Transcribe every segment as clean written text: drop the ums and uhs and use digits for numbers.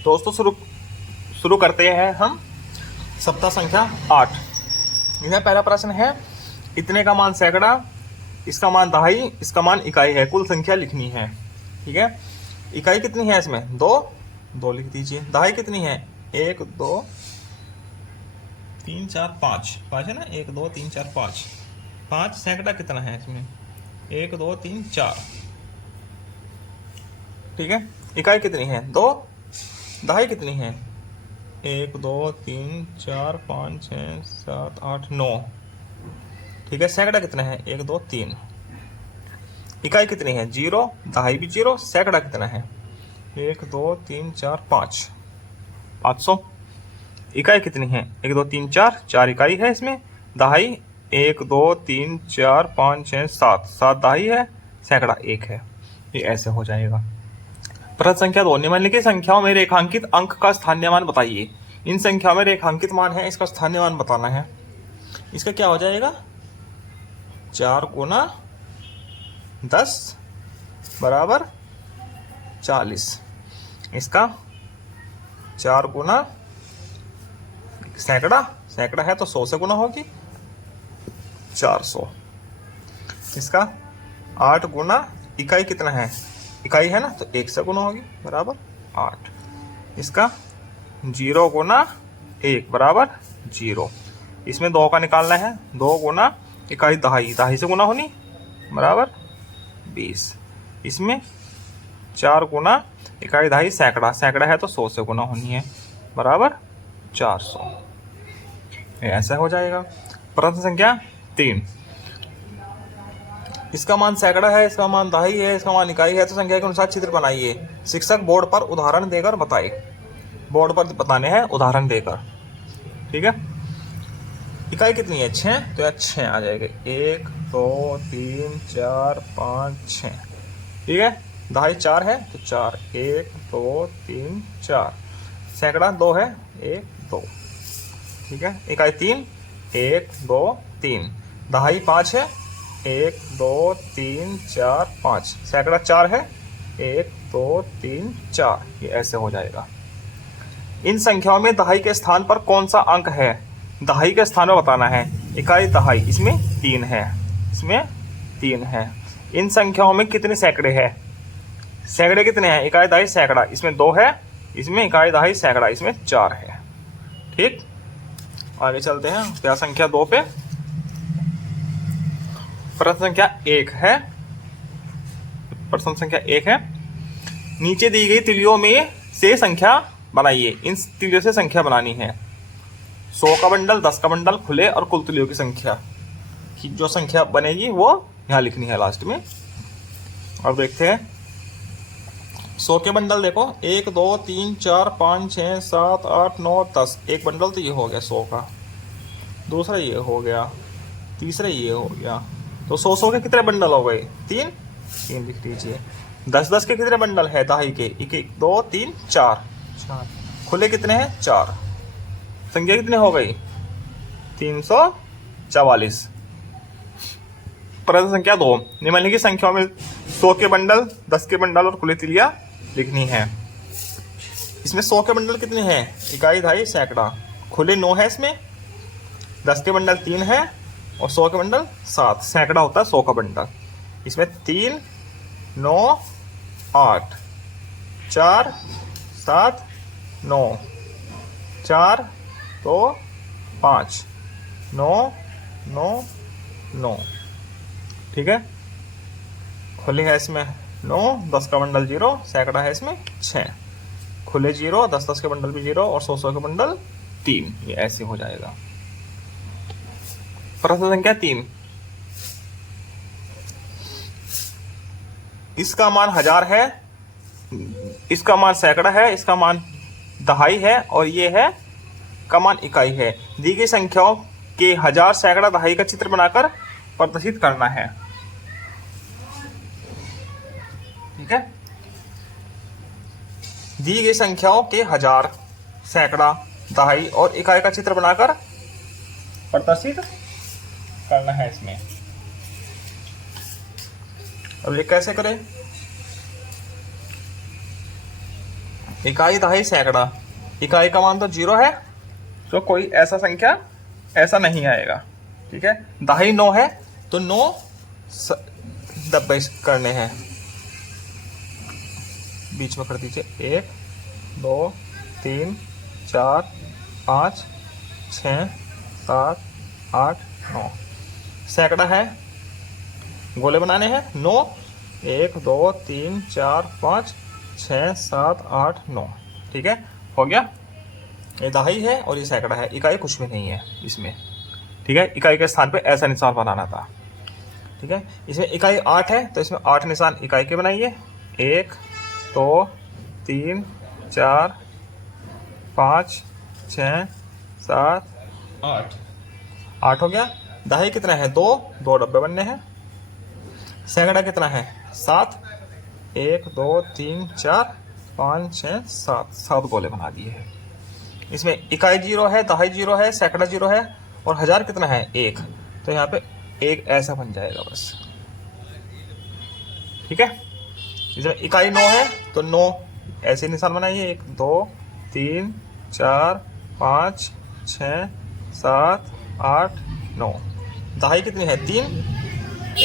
दोस्तों शुरू शुरू करते हैं हम सप्ताह संख्या 8। यह पहला प्रश्न है, इतने का मान सैकड़ा, इसका मान दहाई, इसका मान इकाई है, कुल संख्या लिखनी है। ठीक है, इकाई कितनी है इसमें? दो लिख दीजिए। दहाई कितनी है? 1 2 3 4 5 5 है ना, 1 2 3 4 5 5। सैकड़ा कितना है इसमें? 1 2 3 4। ठीक है, इकाई कितनी है? 2। दहाई कितनी है? 1 2 3 4 5 6 7 8 9। ठीक है, सैकड़ा कितना है? 1 2 3। इकाई कितनी है? 0। दहाई भी 0। सैकड़ा कितना है? 1 2 3 4 5 500। इकाई कितनी है? 1 2 3 4 4 इकाई है इसमें। दहाई 1 2 3 4 5 6 7 7 दहाई है, सैकड़ा 1 है। ये ऐसे हो जाएगा। प्रश्न संख्या 2, निम्नलिखित संख्याओं में रेखांकित अंक का स्थानीय मान बताइए। इन संख्याओं में रेखांकित मान है, इसका स्थानीय मान बताना है। इसका क्या हो जाएगा? 4 गुना 10 बराबर 40। इसका 4 गुना सैकड़ा है तो 100 से गुना होगी, 400। इसका 8 गुना इकाई कितना है? इकाई है ना, तो 1 से गुना होगी, बराबर 8। इसका 0 गुना 1 बराबर 0। इसमें 2 का निकालना है। 2 गुना इकाई दहाई से गुना होनी, बराबर 20। इसमें 4 गुना इकाई दहाई सैकड़ा है तो 100 से गुना होनी है, बराबर 400। ऐसा हो जाएगा। प्रश्न संख्या 3, इसका मान सैकड़ा है, इसका मान दहाई है, इसका मान इकाई है, तो संख्या के अनुसार चित्र बनाइए। शिक्षक बोर्ड पर उदाहरण देकर बताए। बोर्ड पर बताने हैं उदाहरण देकर। ठीक है, इकाई कितनी है? 6, तो 6 आ जाएगा। 1 2 3 4 5 6। ठीक है, दहाई 4 है तो 4 1 2 3 4। सैकड़ा 2 है, 1 2। ठीक है, इकाई 3 1 2 3। दहाई 5 है, 1 2 3 4 5। सैकड़ा 4 है, 1 2 3 4। ये ऐसे हो जाएगा। इन संख्याओं में दहाई के स्थान पर कौन सा अंक है? दहाई के स्थान पर बताना है। इकाई दहाई, इसमें 3 है, इसमें 3 है। इन संख्याओं में कितने सैकड़े हैं? सैकड़े कितने हैं? इकाई दहाई सैकड़ा, इसमें 2 है, इसमें इकाई दहाई सैकड़ा, इसमें 4 है। ठीक, आगे चलते हैं क्या संख्या 2 पे। प्रश्न संख्या 1 है। प्रश्न संख्या 1 है, नीचे दी गई तिलियों में से संख्या बनाइए। इन तिलियों से संख्या बनानी है। 100 का बंडल, 10 का बंडल, खुले और कुल तिलियों की संख्या की जो संख्या बनेगी वो यहाँ लिखनी है लास्ट में। अब देखते हैं 100 के बंडल देखो, 1 2 3 4 5 6 7 8 9 10। एक बंडल तो ये हो गया 100 का, दूसरा ये हो गया, तीसरा ये हो गया। तो 100 के कितने बंडल हो गए? 3 लिख लीजिए। 10 के कितने बंडल है दहाई के? 1 2 3 4। खुले कितने हैं? 4। संख्या कितनी हो गई? 344। प्रश्न संख्या 2, निम्नलिखित संख्याओं में 100 के बंडल, 10 के बंडल और खुले तिलिया लिखनी है। इसमें 100 के बंडल कितने हैं? इकाई दहाई सैकड़ा। खुले 9 है इसमें, 10 के बंडल 3 है और 100 के बंडल 7। सैकड़ा होता है 100 का बंडल। इसमें 3 9 8 4 7 9 4 2 5 9 9 9। ठीक है, खुले है इसमें 9, 10 का बंडल 0, सैकड़ा है इसमें 6। खुले 0, 10 के बंडल भी 0 और 100 के बंडल 3। ये ऐसे हो जाएगा। प्रश्न संख्या 3, इसका मान 1000 है, इसका मान सैकड़ा है, इसका मान दहाई है और ये है का मान इकाई है। दी गई संख्याओं के 1000 सैकड़ा दहाई का चित्र बनाकर प्रदर्शित करना है। ठीक है, दी गई संख्याओं के 1000 सैकड़ा दहाई और इकाई का चित्र बनाकर प्रदर्शित करना है इसमें। अब ये कैसे करें? इकाई, दहाई, सैकड़ा। इकाई का मान तो 0 है, तो कोई ऐसा संख्या ऐसा नहीं आएगा। ठीक है, दहाई 9 है तो 9 डब्बे करने हैं, बीच में कर दीजिए। 1 2 3 4 5 6 7 8 9। सैकड़ा है, गोले बनाने हैं 9, 1 2 3 4 5 6 7 8 9। ठीक है, हो गया। ये दहाई है और ये सैकड़ा है, इकाई कुछ भी नहीं है इसमें। ठीक है, इकाई के स्थान पे ऐसा निशान बनाना था। ठीक है, इसमें इकाई 8 है तो इसमें 8 निशान इकाई के बनाइए। 1 2 3 4 5 6 7 8। 8 हो गया। दहाई कितना है? 2, 2 डब्बे बनने हैं। सैकड़ा कितना है? 7, 1 2 3 4 5 6 7, 7 गोले बना दिए हैं। इसमें इकाई 0 है, दहाई 0 है, सैकड़ा 0 है और हजार कितना है? 1। तो यहाँ पे 1 ऐसा बन जाएगा बस। ठीक है, इसमें इकाई 9 है तो 9 ऐसे निशान बनाइए। 1 2 3 4 5 6 7 8 9। दहाई कितनी है? 3,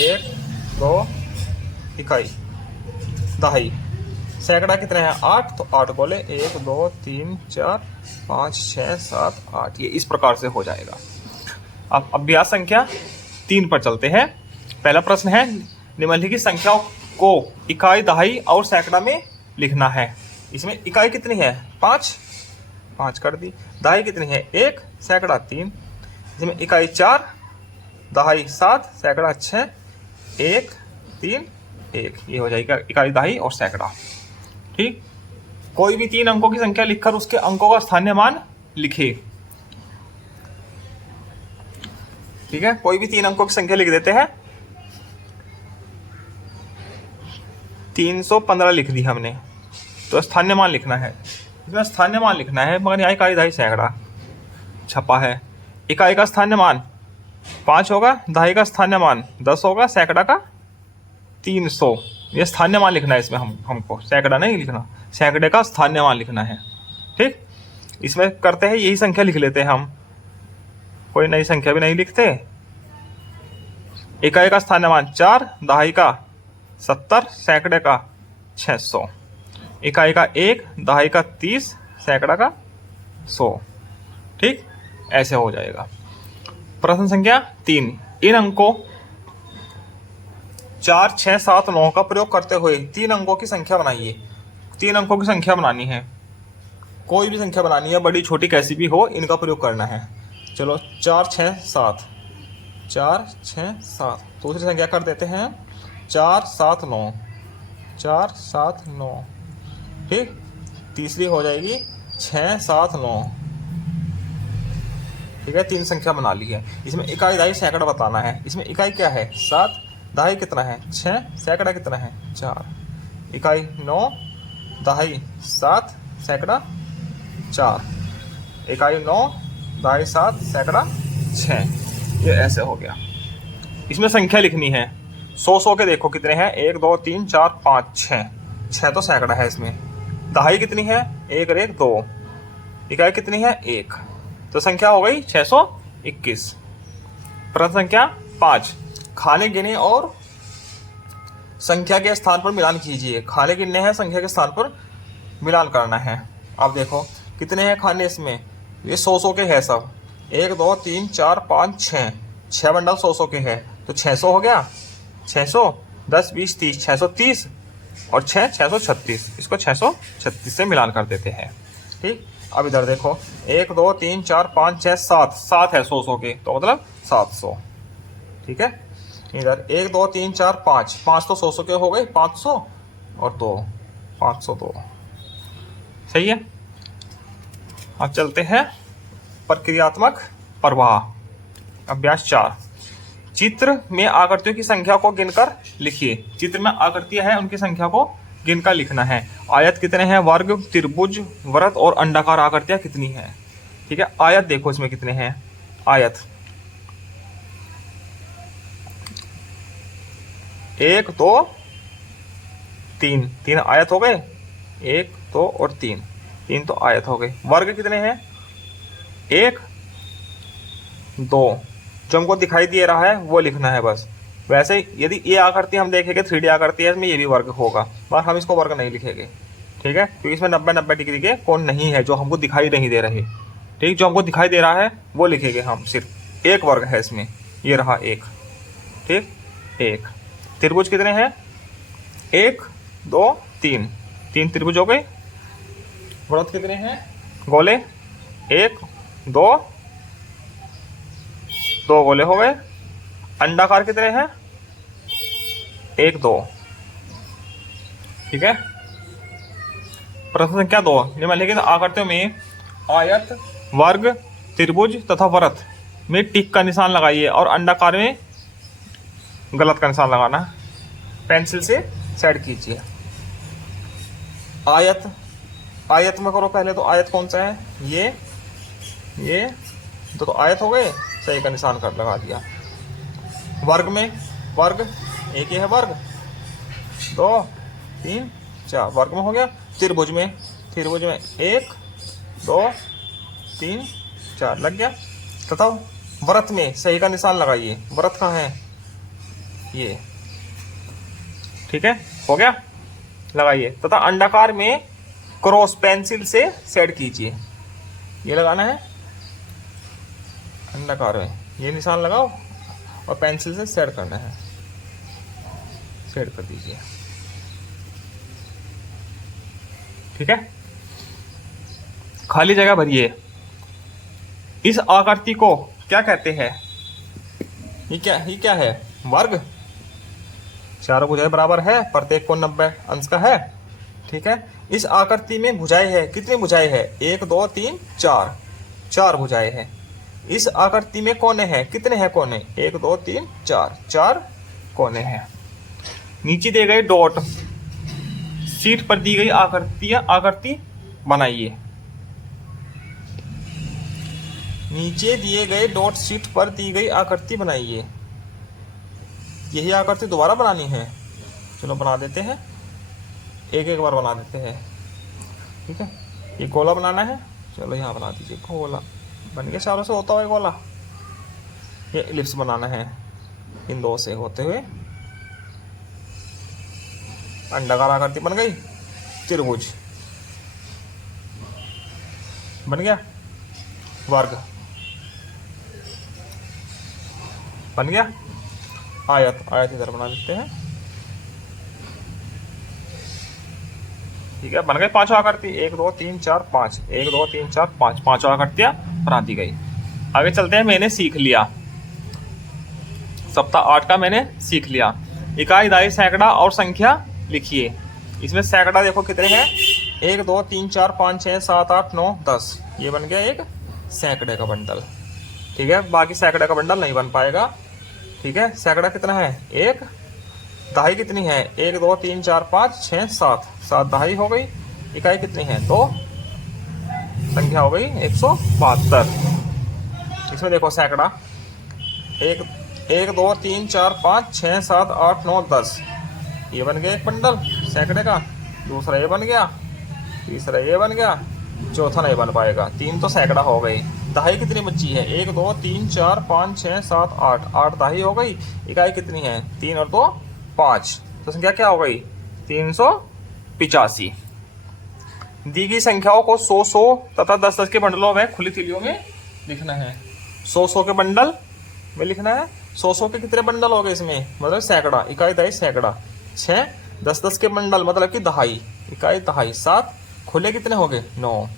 1 2 इकाई दहाई। सैकड़ा कितने हैं? 8, तो 8 गोले। 1 2 3 4 5 6 7 8। ये इस प्रकार से हो जाएगा। अब अभ्यास संख्या 3 पर चलते हैं। पहला प्रश्न है, निम्नलिखित संख्याओं को इकाई, दहाई और सैकड़ा में लिखना है। इसमें इकाई कितनी है? 5, 5 कर दी। दहाई कितनी है? 1, सैकड़ा 3। इसमें इकाई 4, दहाई 7, सैकड़ा 6, 1 3 1। ये हो जाएगा इकाई, दहाई और सैकड़ा। ठीक, कोई भी 3 अंकों की संख्या लिखकर उसके अंकों का स्थानीय मान लिखे। ठीक है, कोई भी 3 अंकों की संख्या लिख देते हैं। 315 लिख दी हमने, तो स्थानीय मान लिखना है। इसमें स्थानीय मान लिखना है, मगर यहाँ इकाई, दहाई, सैकड़ा छपा है। इकाई का स्थानीय मान 5 होगा, दहाई का स्थानीय मान 10 होगा, सैकड़ा का 300। ये स्थानीय मान लिखना है इसमें, हमको सैकड़ा नहीं लिखना, सैकड़े का स्थानीय मान लिखना है। ठीक, इसमें करते हैं यही संख्या लिख लेते हैं हम, कोई नई संख्या भी नहीं लिखते। इकाई का स्थानीय मान 4, दहाई का 70, सैकड़े का 600। इकाई का 1, दहाई का 30, सैकड़ा का 100। ठीक, ऐसे हो जाएगा। प्रश्न संख्या 3, इन अंकों 4 6 7 9 का प्रयोग करते हुए 3 अंकों की संख्या बनाइए। 3 अंकों की संख्या बनानी है, कोई भी संख्या बनानी है, बड़ी छोटी कैसी भी हो, इनका प्रयोग करना है। चलो 4 6 7, 4 6 7। दूसरी संख्या कर देते हैं 4 7 9, 4 7 9। ठीक, तीसरी हो जाएगी 6 7 9। ठीक है, 3 संख्या बना ली है। इसमें इकाई, दहाई, सैकड़ा बताना है। इसमें इकाई क्या है? 7, दहाई कितना है? 6, सैकड़ा कितना है? 4। इकाई 9, दहाई 7, सैकड़ा 4। इकाई 9, दहाई 7, सैकड़ा 6। ये ऐसे हो गया। इसमें संख्या लिखनी है 100 के। देखो कितने हैं? 1 2 3 4 5 6। 6 तो सैकड़ा है इसमें। दहाई कितनी है? 1 और 1 2। इकाई कितनी है? 1। तो संख्या हो गई 621। प्रश्न संख्या 5, खाने गिने और संख्या के स्थान पर मिलान कीजिए। खाने गिनने हैं, संख्या के स्थान पर मिलान करना है। अब देखो कितने हैं खाने इसमें? ये 100 के हैं सब। 1 2 3 4 5 6, 6 बंडल 100 के हैं, तो 600 हो गया। 600 10 20 30, 630 और 6 636। इसको 636 से मिलान कर देते हैं। ठीक, अब इधर देखो 1 2 3 4 5 6 7, 7 है 100 के, तो मतलब 700। ठीक है, इधर 1 2 3 4 5, 5 तो 100 के हो गए, 500 और 2, 502। सही है। अब चलते हैं प्रक्रियात्मक प्रवाह। अभ्यास 4, चित्र में आकृतियों की संख्या को गिनकर लिखिए। चित्र में आकृतियां हैं, उनकी संख्या को गिनकर लिखना है। आयत कितने हैं? वर्ग, त्रिभुज, वृत्त और अंडाकार आकृतियां कितनी हैं? ठीक है, आयत देखो इसमें कितने हैं। आयत 1 2 3, 3 आयत हो गए। 1 2 और 3। 3 तो आयत हो गए। वर्ग कितने हैं? 1 2, जो हमको दिखाई दे रहा है वो लिखना है बस। वैसे यदि ये आकृति हम देखेंगे 3D आकृति है, इसमें ये भी वर्ग होगा, पर हम इसको वर्ग नहीं लिखेंगे, ठीक है, क्योंकि इसमें 90-90 डिग्री के कोण नहीं है जो हमको दिखाई नहीं दे रहे। ठीक, जो हमको दिखाई दे रहा है वो लिखेंगे हम, सिर्फ एक वर्ग है इसमें, ये रहा एक। ठीक, एक। त्रिभुज कितने हैं? 1 2 3, 3 त्रिभुज हो गए। वृत्त कितने हैं? गोले 1 2, 2 गोले हो गए। अंडाकार कितने हैं? 1 2, ठीक है। प्रश्न संख्या 2, निम्नलिखित आकृतियों में आयत, वर्ग, त्रिभुज तथा वृत्त में टिक का निशान लगाइए और अंडाकार में गलत का निशान लगाना है। पेंसिल से सेट कीजिए। आयत, आयत में करो पहले, तो आयत कौन सा है? ये तो आयत हो गए, सही का निशान कर लगा दिया। वर्ग में, वर्ग एक ही है, वर्ग 2 3 4, वर्ग में हो गया। त्रिभुज में, त्रिभुज में 1 2 3 4 लग गया। तथा वृत्त में सही का निशान लगाइए। वृत्त कहाँ है? ये, ठीक है, हो गया, लगाइए। तथा अंडाकार में क्रॉस पेंसिल से सेट कीजिए। ये लगाना है अंडाकार में, ये निशान लगाओ और पेंसिल से सेट करना है, सेट कर दीजिए, ठीक है। खाली जगह भरिए। इस आकृति को क्या कहते हैं? ये क्या है? वर्ग। चारों भुजाएं बराबर है, प्रत्येक कोण 90 अंश का है, ठीक है। इस आकृति में भुजाएं है, कितनी भुजाएं है? 1 2 3 4, 4 भुजाएं हैं। इस आकृति में कोने हैं, कितने हैं कोने? 1 2 3 4, 4 कोने हैं। नीचे दिए गए डॉट शीट पर दी गई आकृति बनाइए। नीचे दिए गए डॉट शीट पर दी गई आकृति बनाइए। यही आकृति दोबारा बनानी है, चलो बना देते हैं, एक एक बार बना देते हैं, ठीक है। ये गोला बनाना है, चलो यहाँ बना दीजिए, गोला बन गया, चारों से होता हुआ गोला। ये इलिप्स बनाना है, इन दो से होते हुए अंडाकार आकृति बन गई। त्रिभुज बन गया, वर्ग बन गया, आयत, आयत इधर बना देते हैं, ठीक है, बन गए पांचों आकृति। 1 2 3 4 5, 1 2 3 4 5, पांचों आकृतियां बना दी गई। आगे चलते हैं। मैंने सीख लिया, सप्ताह 8 का मैंने सीख लिया। इकाई, दाई, सैकड़ा और संख्या लिखिए। इसमें सैकड़ा देखो कितने हैं? 1 2 3 4 5 6 7 8 9 10, ये बन गया एक सैकड़े का बंडल, ठीक है। बाकी सैकड़े का बंडल नहीं बन पाएगा, ठीक है। सैकड़ा कितना है? 1। दहाई कितनी है? 1 2 3 4 5 6 7, 7 दहाई हो गई। इकाई कितनी है? 2, संख्या हो गई 172। इसमें देखो सैकड़ा 1 2 3 4 5 6 7 8 9 10, ये बन गया एक बंडल सैकड़े का। दूसरा ये बन गया, तीसरा ये बन गया, चौथा नहीं बन पाएगा। 3 तो सैकड़ा हो गई। दहाई कितनी बची है? 1 2 3 4 5 6 7 8, 8 दहाई हो गई। इकाई कितनी है? 3 और 2 5, तो संख्या क्या हो गई? 385। दी गई संख्याओं को 100 तथा 10 के बंडलों में खुली तिलियों में लिखना है। 100 के बंडल में लिखना है। 100 के कितने बंडल हो गए इसमें? मतलब सैकड़ा, इकाई दहाई सैकड़ा। 6 10 के बंडल मतलब कि दहाई, इकाई दहाई। 7 खुले कितने हो गए? 9,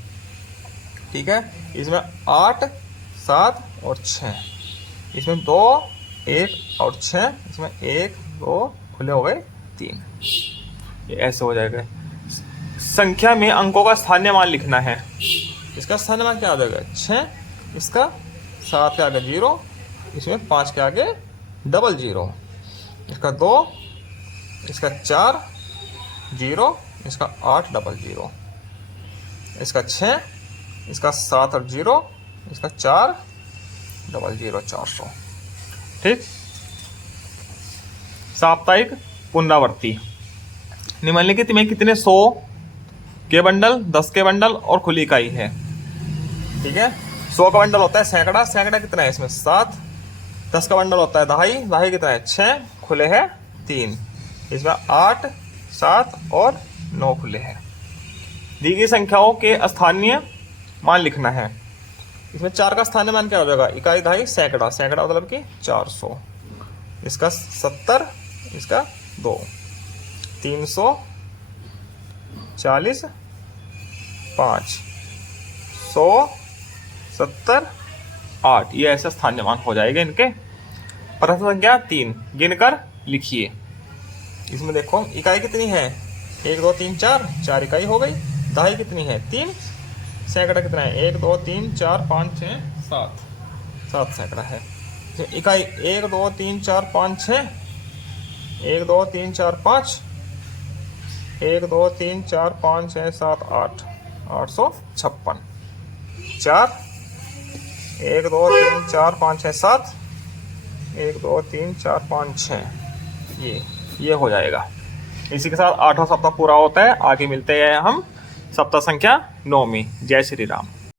ठीक है। इसमें 8 7 और 6, इसमें 2 1 और 6, इसमें 1 2 खुले हो गए 3, ये ऐसे हो जाएगा। संख्या में अंकों का स्थानीय मान लिखना है। इसका स्थानीय मान क्या आ जाएगा? 6, इसका 7 के आगे 0, इसमें 5 के आगे डबल 0, इसका 2, इसका 4 0, इसका 8 डबल 0, इसका 6, इसका 7 और 0, इसका 4 डबल 0, 400, ठीक। साप्ताहिक पुनरावृत्ति। निम्नलिखित में कितने 100 के बंडल, 10 के बंडल और खुली इकाई है। ठीक है, 100 का बंडल होता है सैकड़ा, सैकड़ा कितना है इसमें 7, 10 का बंडल होता है दहाई, दहाई कितना है 6, खुले है 3, इसमें 8, 7 और 9 खुले हैं। दी गई संख्याओं के स्थानीय मान लिखना है। इसमें 4 का स्थानीय मान क्या हो जाएगा, इकाई दहाई सैकड़ा, सैकड़ा मतलब कि 400, इसका 70, इसका 2, 340, 5, 100, 70, 8, ये ऐसे स्थानीय मान हो जाएगा इनके। प्रश्न संख्या 3 गिनकर लिखिए। इसमें देखो इकाई कितनी है 1 2 3 4, 4 इकाई हो गई। दहाई कितनी है 3, सैकड़ा कितना है 1 2 3 4 5 6 7, 7 सैकड़ा है। इकाई 1 2 3 4 5 6, 1 2 3 4 5, 1 2 3 4 5 6 7 8, 856। 4 1 2 3 4 5 6 7, 1 2 3 4 5 6, ये हो जाएगा। इसी के साथ 8वां सप्ताह पूरा होता है। आगे मिलते हैं हम सप्ताह संख्या 9 में। जय श्री राम।